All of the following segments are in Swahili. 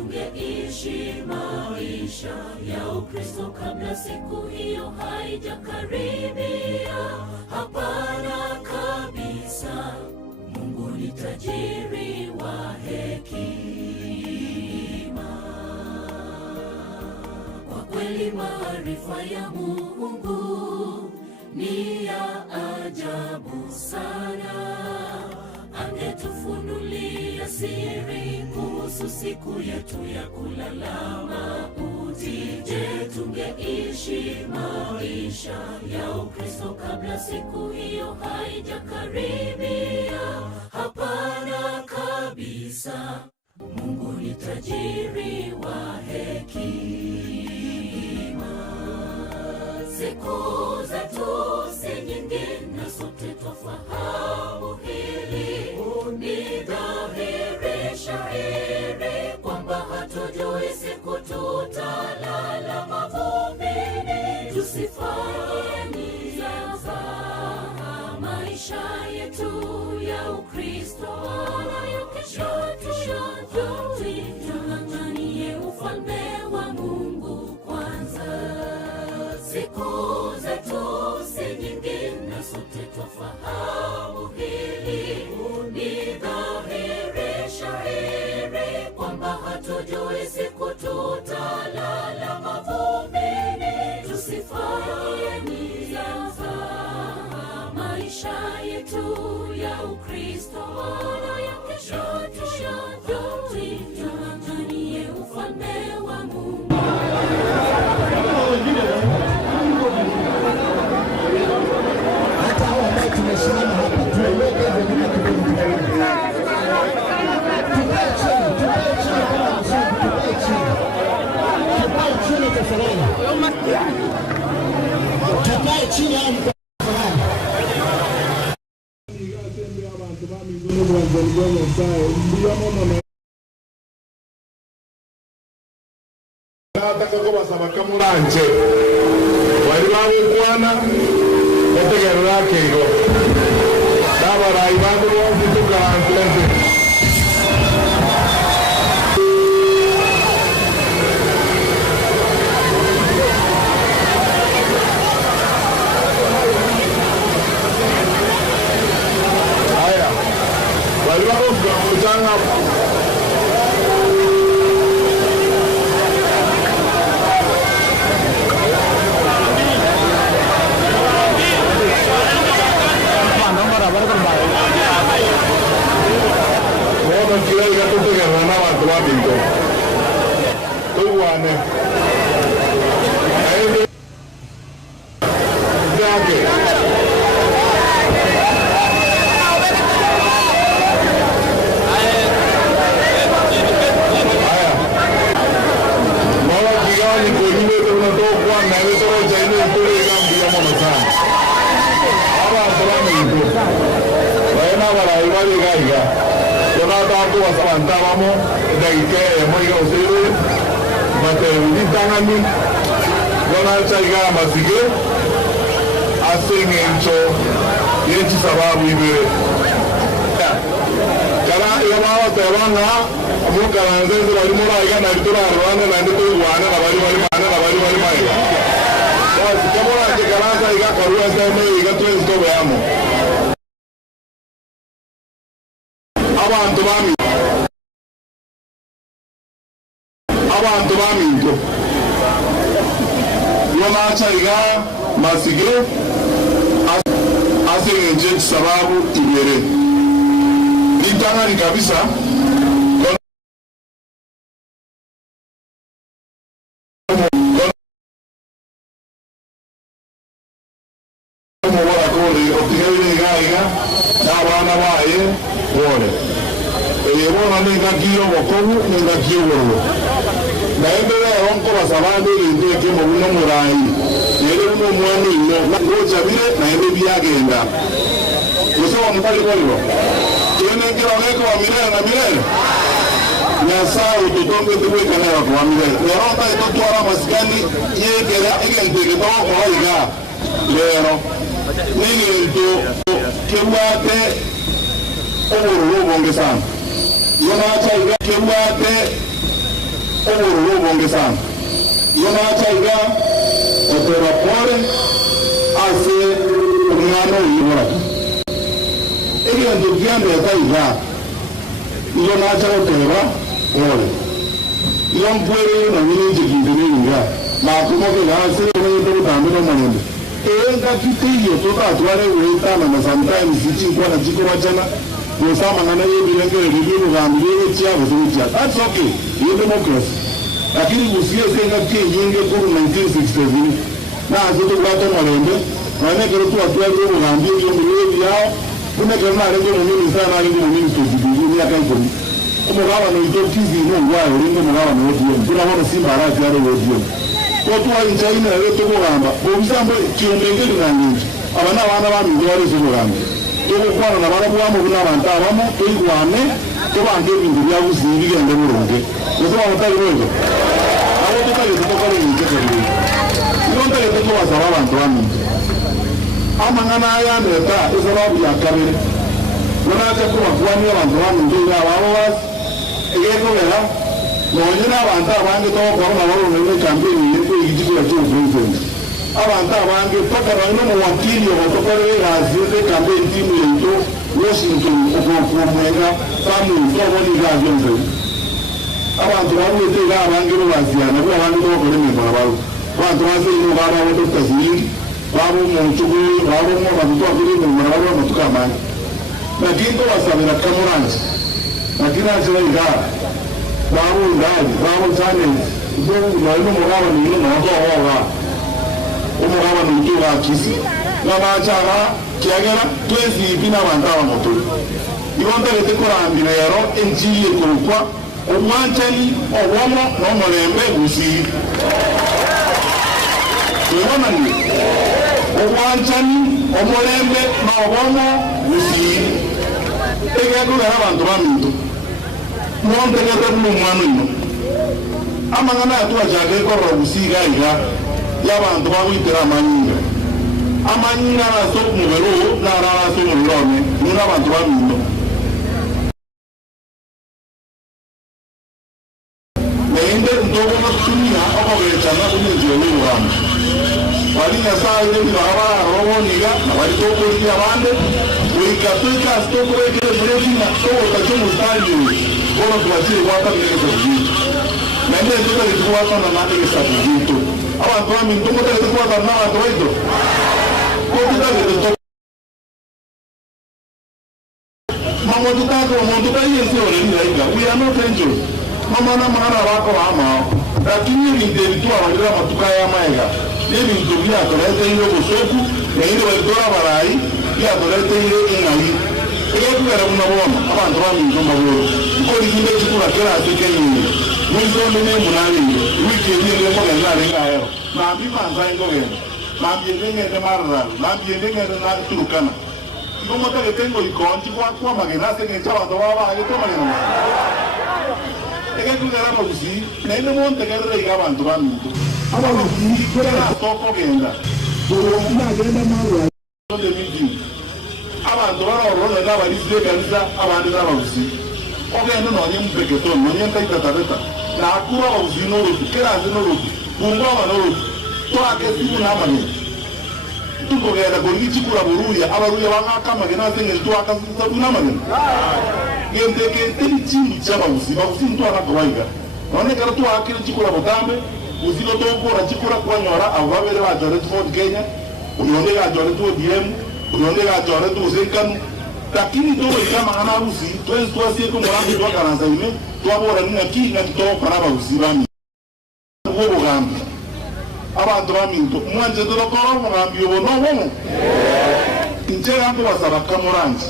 tungeishi maisha ya Ukristo kabla siku hiyo haijakaribia. Hapana kabisa, Mungu ni tajiri wa hekima. Kwa kweli maarifa ya Mungu ni ya ajabu sana. Angetufunulia siri kuhusu siku yetu ya kulala mauti. Je, tungeishi maisha ya Ukristo kabla siku hiyo haijakaribia? Hapana kabisa, Mungu ni tajiri wa hekima. Siku zetu si nyingi na sote twafahamu hili. Ni dhahiri shahiri kwamba hatujui siku tutalala mavumbini. Tusifanye nia maisha yetu ya Ukristo wala kesho tung'ang'anie ufalme wa Mungu kwanza. Siku zetu si nyingi na sote twafahamu hili. Ni dhahiri shahiri kwamba hatujui siku tutalala mavumbini. Tusifanye nia maisha yetu ya Ukristo wala kesho tung'ang'anie ufalme wa Mungu. Hata hao ambao tumesimama hapa tueleke hizo bila kidogo. Tukae chini tafadhali. Tukae chini tafadhali. Nataka kubasaba kamulanje bari babikwana bategera rakego dabarayi bantu bose tukaranze. Aya bari babikwana mutanga sababu ibere kala yabawa tabanga amuka nanzenze bali muraga na litura rwana na ndito wana bali mai basi kama ake karanza igakarua sana igatwezi ko bayamo abantu baminto yona chaiga masige asenje sababu ibere nitangani kabisa abana baye bone eyebona nengakiro bokobu nengakiro boro naembere onko basabande indeke mu buno murayi yele buno mwana ino ngoja bire naembe byagenda gusa mutali koliro yene ngira ngeko wa milele na milele nyasao tutombe tuwe kana wa milele yaronda itotwara maskani yegera egenteke to oiga lero nini ndo kewate oburu bonge sana yona cha kewate oburu bonge sana yona chaiga otera pore ase umwana uyibora egiye ndugiande kaiga yona chaiga otera pore yon puere na mini jikindinga ma kuma ke gase ne to tambe no manende nga kitiyo to ta tware weta na sometimes sichi kwa na jiko wachana no sama ngana yebi ngere review ngambire chia buzuja that's okay you democracy lakini usiye senga tie yenge kwa 1967 na azoto kwa to marende na ne kero tu atwa ro ngambire yo mrevi yao kuna kama rende no mimi sana rende no mimi to bibi ni akai ko umugawa no ito kizi no ngwa rende umugawa no dio kuna wana simba razi yaro dio kwa tu wa China leo to kugamba obizambo kiyombengeli nangi abana bana bami ndwari zo kugamba to kwana na bana bwa mu na banta abamo to igwane to bange bindu bya uziri gende burunge uzo bamutari wewe abo to kale to kale ni kete ngo ndale to wa sawa bantu bami amangana ya ndeta izo babu ya kamere wana ta kuwa kwani abantu bami ndira babo was egeko bela nonyina abantu abange to kwa na babo ne campaign yeko igijira cyo president abantu abange paka bano mu wakili otokore yazize campaign team yento Washington okumwenga famu to boni ga jonze abantu bamwe te ga abange baziana bo abantu to kore me babo abantu base ino baba wo Dr. Zili babo mu chugu babo mu bantu to kore me babo mutuka mani lakini wasabira kamuranzi lakini acha ida babu ndani babu tane ndio ndio mugaba ni no ngo wa umugaba ni tu wa kisi na bachara kiagera twezi bina bandaba moto ibonda lete korambira yaro enjiye kokwa omwanchani owomo no morembe gusi yona ni omwanchani omorembe na owomo gusi egego gara bantu baminto mwonde ngata kuno mwano ino amangana atwa jage ko robusiga ira yabantu bawitira amanyinga amanyinga na so mubero na rara so mulome nuna bantu bamino nende ndogo makunya okogecha na kunye ni uramu wali na saa ile ni baba robo niga na wali toko ni abande wikatuka stoko weke breaking na so utachomo style bora tuachie wapa ni hizo na ndio ndio ilikuwa hapa na nani kisabito hawa kwa mimi ndio ndio ilikuwa na watu wetu kwa ndio mama tutako mama tukaye sio nini laika we are not angels mama na mara wako ama lakini ni ndio tu wale matukaya maega ndio ndio atolete ile kusoku na ile walitoa barai ya atolete ile inai ile kwa mnaona abantu bami ndio maboro ko liginde chikura kera atekeni mwizo nene munali wiki ile mo ngale ngayo mambi manza ingogene mambi ngene marra mambi ngene na turukana ngomo tele tengo ikonti kwa magena senge chawa to baba ayo magena ege kugera mo gusi nene mo ntegere iga abantu bami aba gusi kera toko genda duro magenda marra nde mindi abantu barorona n'abarize kanisa abandi n'abavuzi ogenda nonye mbegeto nonye ntaitatabeta nakura abavuzi n'uruti kerazi n'uruti bungoma n'uruti twagesimu n'amanye tukogenda gorigikura buruya abaruya bangakamage nasenge twakasisabu n'amanye gendeke telichimbi cy'abavuzi bavuzi ntwakagawaiga none kera twakira kikura butambe uzilo tokora kikura kwanyora abo babere bajore Ford Kenya uyonde gajore tu DM uyonde gajore tu Zenkanu lakini ndio kama ana harusi twezi tuasie kwa mwanangu kwa kanisa ime twabora nina kinga kitoka na barusi bami uwo gambi abantu baminto mwanje dorokora mugambi uwo no womo injera ndo basaba kamurangi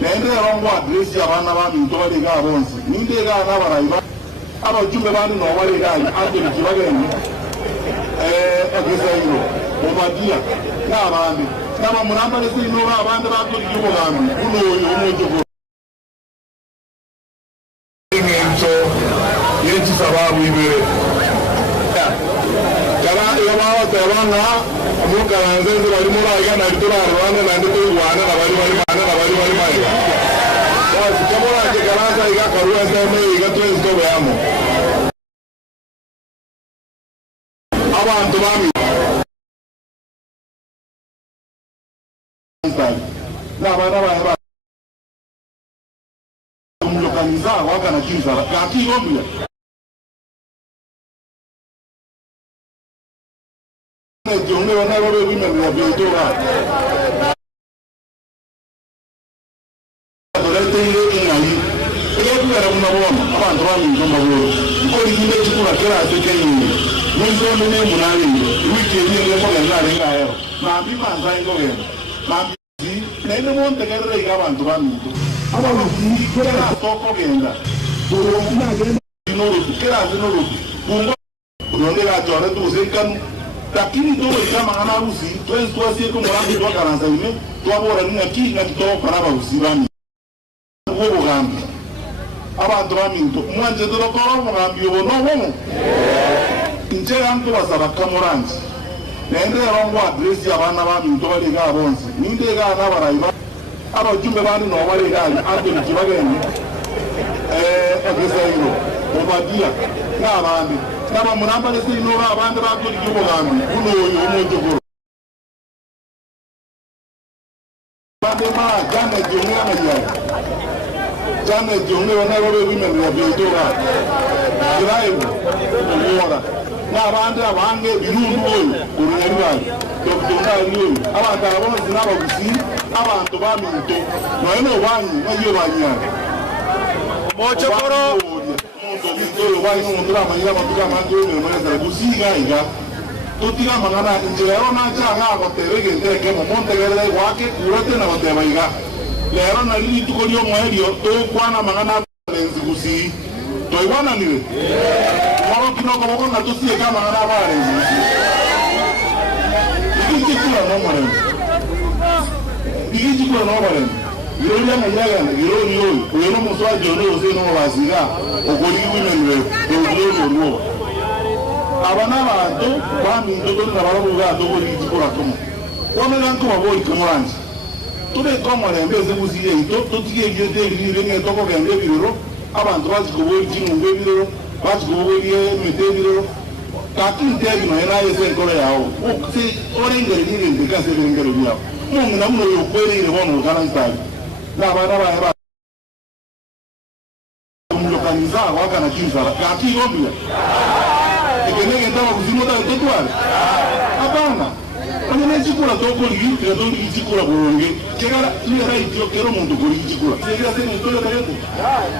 nende yarongo address y'abana baminto bali ga bonse ninde ga nabarayiba abajumbe bandi no bali ga ande kibagende agisayo omadia n'abandi n'aba muramba ne sino abandi bakora iby'ubugambi kuno umujogo ingento yechi sababu ibere kala yabaho tabanga mukaranze bari muri aga na bitura rwanda na ndito rwanda bari mai basi kamora ke karanza iga karuwa sema iga twezi ko bayamo abantu bami n'abana bawe umulokaniza wakana kinzara kaki yobya jonge wana robe women ya bedoga dorete ile inayi ile kuera una bomba abantu bami ngomba bo ko likinde chikura kera tekeni mwizo nene munali wiki ile ngo ngale ngayo mambi manza ngowe mambi nene monte kere ga abantu bami abantu kera toko genda duro kuna genda dinoro kera dinoro bungo ndonera jore tu sekanu lakini dole kama ana rusi twese ko murambi twa karanza ine twabora ni aki na kitoko para ba usibani uwo gambi abantu baminto mwanje doro ko murambi ubo no womo injera nto basaba kamuranzi nende rongo address abana baminto bali ga bonse ninde ga na barayiba abajumbe bani no bali ga ando kibagende agesayo obadia n'abandi n'aba munamba lesi n'ora abandi bakora iby'umugambi kuno uyu umujuguru bande ma jane jonge amajya jane jonge wana robe women ya bedoga drive umora n'abandi abange birundu uyu urunyarwa doktora uyu abantu abonzi n'abagusi abantu baminto noyeno wanyu bayo banyara mochokoro Todo vai no mundo amanhã vai ficar mais doido, mas é buziga iga. Tu tira mangana injero na janga ko tebe gente que monte verde igual que curate na bote baiga. Lero na li tu kolio moerio to kwana mangana lenzi buzi. To iwana ni. Wao kino ko na tu sie kama mangana ba lenzi. Iki kula no mare. Iki kula no mare. Yole mayaga yole yole yole muswa jone ose no wasiga okoli women we do no abana bantu bami ndo na barabu ga do boli tikora komo wame lanko maboli komoranzi tule komo le mbeze buziye to tiye yede lire ne to ko gende biro abantu bazi ko boli tinu biro bazi ko boli mete biro kakin te no era ese kore yao o se orengere ni de kase ngere biya mungu na muno yo kweli ile bono kana style n'abana bawe umulokaniza wakana kinzara kaki yobya ikenege ndawa kuzimoda tetwale abana onene chikula tokoli tokoli chikula boronge kegara nira ityo kero muntu koli chikula segira tene ntole kayete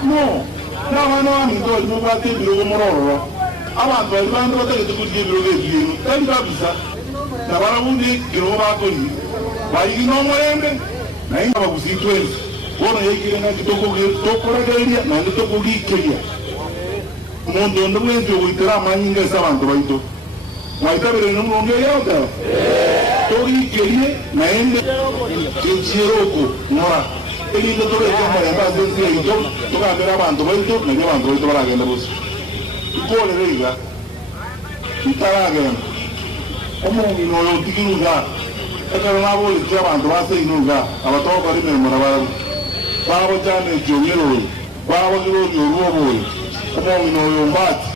no n'abana bami ndo no bate biro mororo abantu bali bantu batagete kugiye biro gebiro tali kabisa nabarabundi kero bakoli bayi no morembe na inga bakuzitwenza Bona yekire na kitoko tokora gairia na nditoko gikeria mundo ndo mwenje uitira manyinga sabantu baito maitabere no munge yoda tori kerie na ende kechiroko nora eli ndo tore kama ya bazo ndio ito toka ndera bantu baito na bantu baito baragenda bose ikole reiga itarage omungi no yotikiruga ekaro nabo ile abantu base inuga abatoka rimwe murabara Babo jane jongero, babo giro yoruo, omo ino yombati.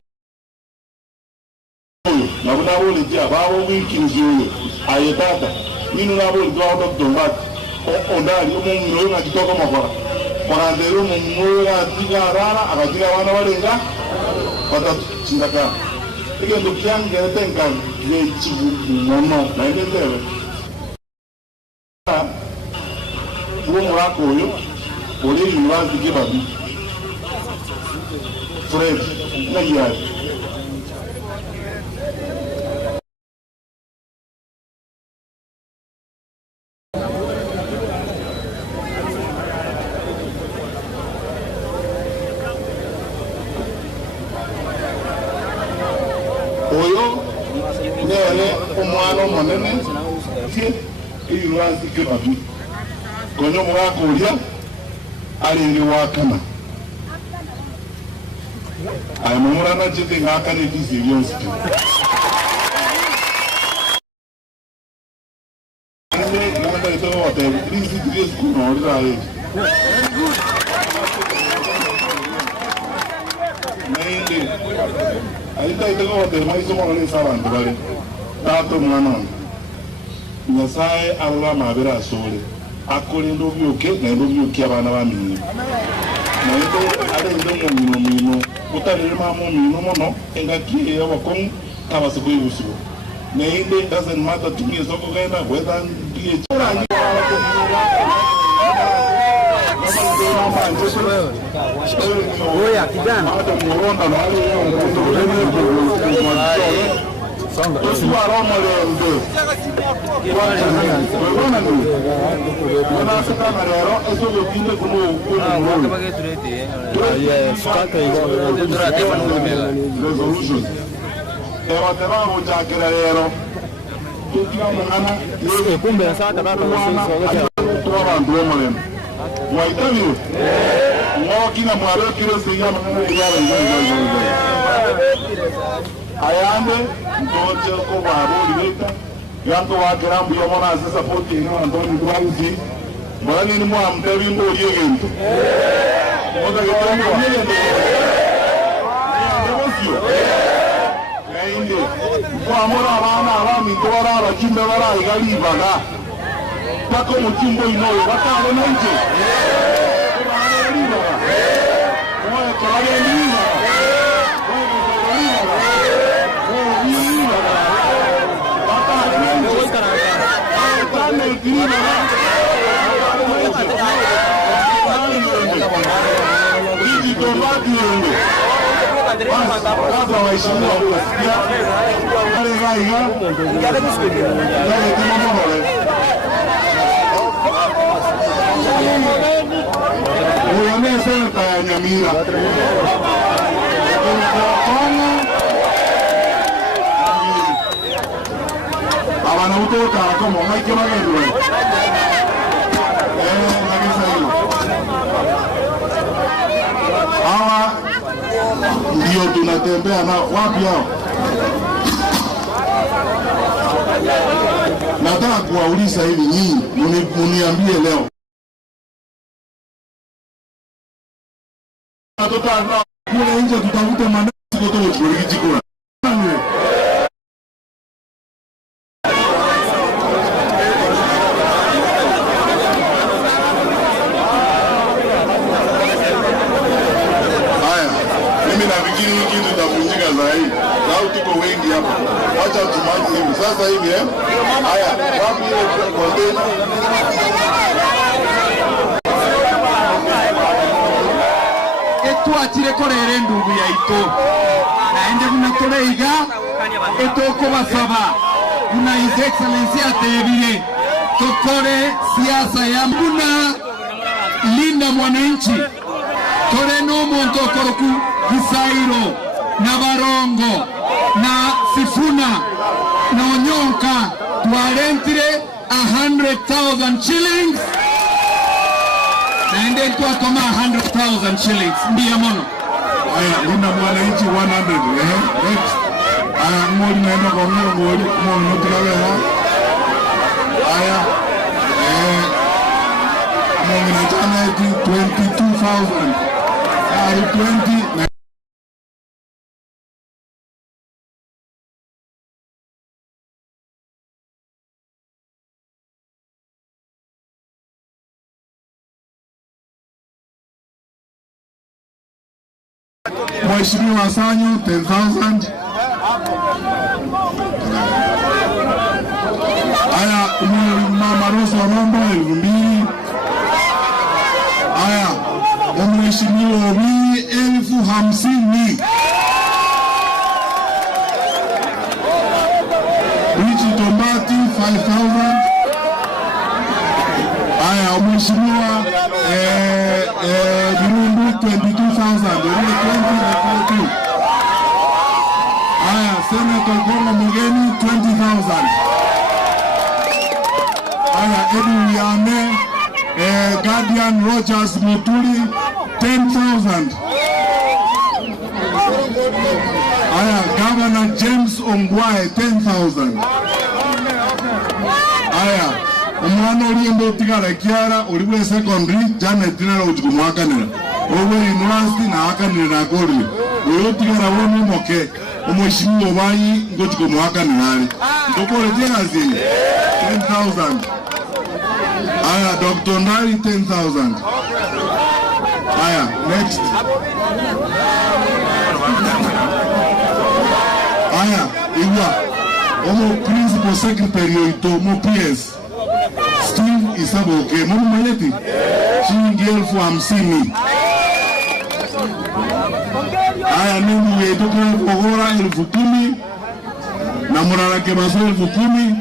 Na buna boli dia, babo wiki nzuri, ayetata. Minu na boli kwa odo tombati. Ondari omo ino na kitoko mafara. Para ndero mo ya tiga rara, akatiga wana walenga. Pata chindaka. Ike ndo kiange tenka ye chibu mono na ile lewe. Uo murako yo. Ole university ke babi Fred na yard oyo nene omwana omonene ke university ke babi konyo mwako olia alili wakana ayamura na jete ngaka ne disability ane ngaka ito wate 3 years ku no rai Aita itego waterma iso mo ni sabantu bale. Tato mwana. Nyasaye Allah mabera asole. Akole ndo byuke na ndo byuke abana bamini. Na ndo ade ndo mino. Utarire mamo mino mono engaki yabakon kabasiko yusu. Na inde doesn't matter to me soko genda whether ndiye chora. Oya kijana. Waitavio ngokina mwaro kilo siya ayande ndoche ko baro libeta yanto wa kerambu yo mona sasa poti ni Antoni Duanzi bwana ni mwa mtavi ndo yegento oda getongo yegento nemosio kainde kwa mora bana abami ndora abakimbe bara igalibaga pako mutimbo inoyo batale nanje Nyamira abana utoka como maike magendo hawa ndio tunatembea na wapi hao. Nataka kuwauliza hivi nyinyi muniambie leo kule nje tutafute maneno kutoka kushiriki kura. Haya, mimi nafikiri hiki kitu kitavunjika zaidi. Lao tuko wengi hapa. Wacha tumaji hivi. Sasa hivi haya, wapi ile container? Twachire korere ndugu yaitu naende munatoreiga etoko basaba una His Excellency atebire tokore siasa ya mbuna linda mwananchi tore no muntu okoroku Gisairo na Barongo na Sifuna na Onyonka twarentire 100,000 shillings and then to atoma 100,000 shillings. Ndiyo mono. Aya, linda mwananchi 100. Next. Aya, ngoli naenda kwa ngoli nutulawe ha. Aya. Mungu na chana 22,000. Ari 20. Mheshimiwa Sanyu 10,000. Aya, Mama Rosa Rombo 2,000. Aya, Mheshimiwa Obi 50,000. Richi Tombati 5,000. Aya, Mheshimiwa Birundu 22,000. Aya, Senator Gongo Mugeni 20,000. Aya, Edu Yame, Guardian Rogers Muturi 10,000. Aya, Governor James Ongwae 10,000. Aya, umwana oriembo tigara kiara oriwe secondary Janet Nero ujukumwakanira. Owe university na akanira na gori. uyotigara wono moke umheshimiwa bai ngotiko mwaka nani ndokole jengazi 10,000. Aya, Dr. Ndari 10,000. Aya, next. Aya, Iwa. Omo principal secretary yoito, mo PS. Steve Isaboke, mono mayeti. Shilingi 50,000. Aya, Mungu yetu kwa Kogora 10,000. Na Murarake Maso 10,000.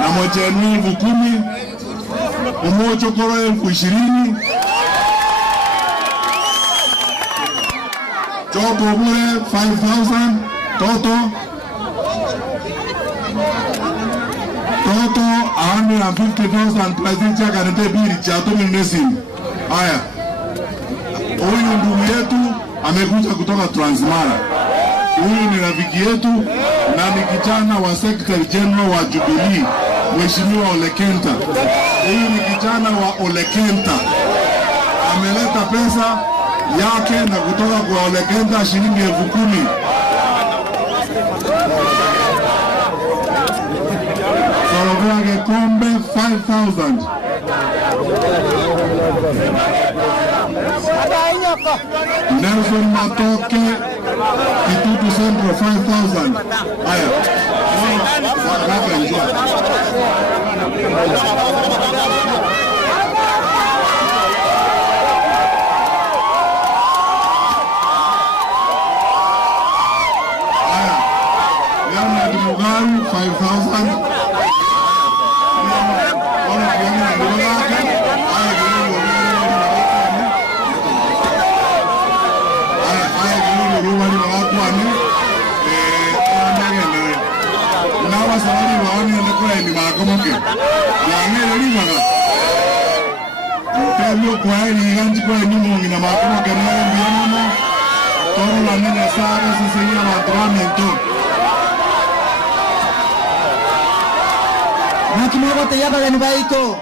Na Mochenu 10,000. Umochokoro 20,000. Chopo bure 5,000. Toto 150,000 plus chaka nete bili chato minesimu. Haya, huyu ndugu yetu amekuja kutoka Transmara. Huyu ni rafiki yetu na ni kijana wa Secretary General wa Jubilee, Mheshimiwa Ole Kenta. Huyu ni kijana wa Ole Kenta. Ameleta pesa yake na kutoka kwa Ole Kenta shilingi 10,000. Salogage Kombe 5,000. Nelson Matoke Kitutu Central 5,000. Aya. Yana Dimugari 5,000. Pelo kweli ganji kwa ni mungi na makoma kana mbiano toro la nina sara sisi ya matramento. Nakimoko te yaba gani baito.